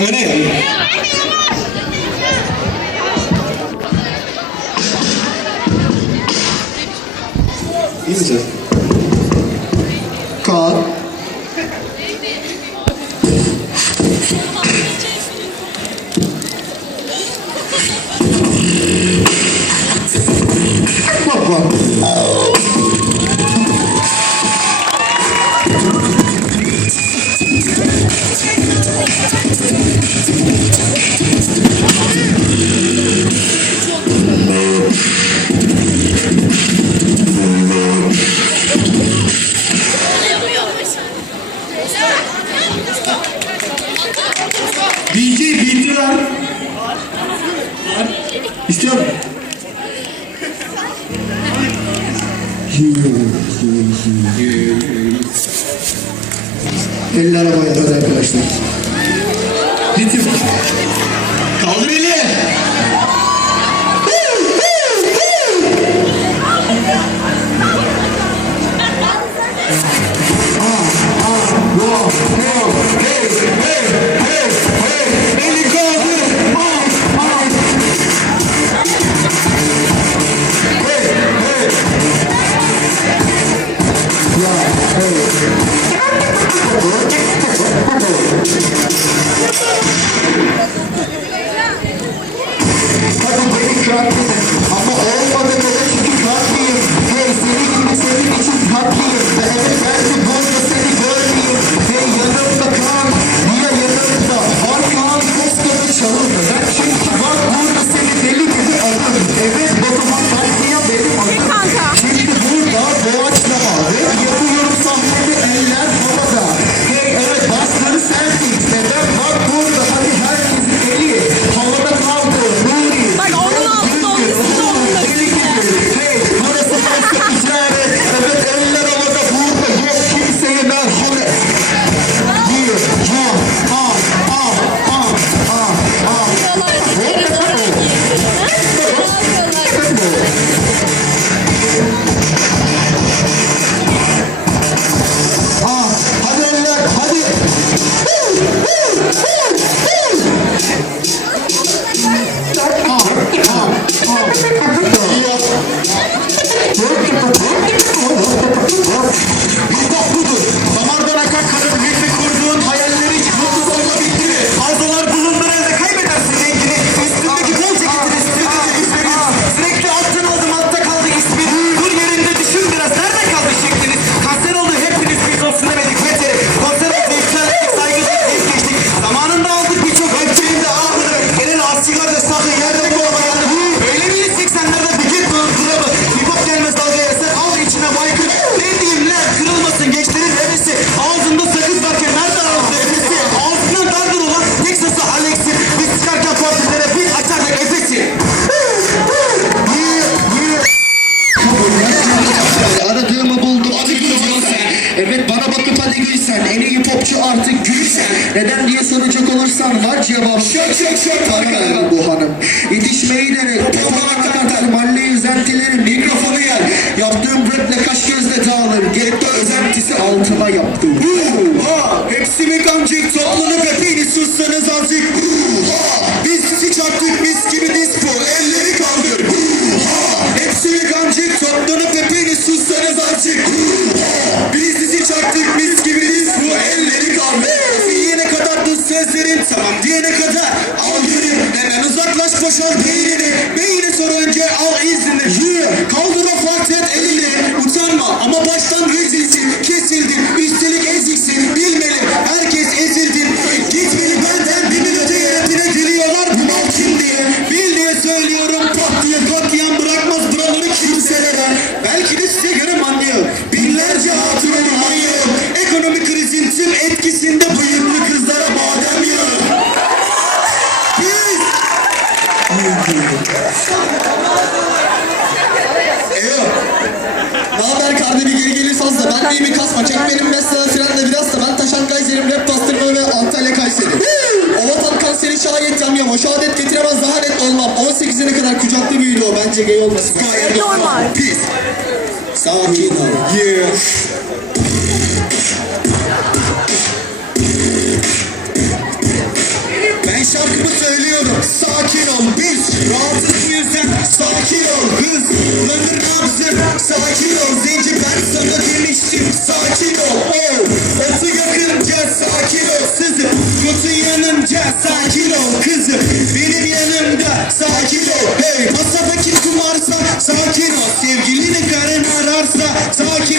Öne. İyi misin? Kaan. DJ bildi var. İstiyor mu? Eller havaya arkadaşlar. Ritim. Kaldır eli. artık gülsen. Neden diye soracak olursan var cevap. Şak şak şak. Para bu hanım. İtişmeyi dene. Topana kartar. Mahalle üzentileri mikrofonu yer. Yaptığım raple kaç gözle dağılır. Gerekli özentisi altına yaptım. Ha, hepsi mi kancık? Toplanıp hepiniz sussanız azıcık. Güneşin etkisinde bıyıklı kızlara badem yiyorum. Biz... Ne haber kardeşim geri gelirsen da ben neyimi kasma. Çek benim mesela frenle biraz da ben Taşan Kayseri'm rap bastırma ve Antalya Kayseri. o vatan kanseri şayet yamyam. O şehadet getiremez daha net olmam. 18'ine kadar kucakta büyüdü o. Bence gay olmasın. Gayet normal. Pis. Sakin ol. Yeah. Şarkımı söylüyorum. Sakin ol biz rahatız bu yüzden Sakin ol hızlanır nabzın Sakin ol zenci ben sana demiştim. Sakin ol oh Otu yakınca sakin ol. Sızım Kutu yanınca sakin ol kızım Benim yanımda sakin ol. Hey masadaki kumarsa sakin ol. Sevgilini karın ararsa sakin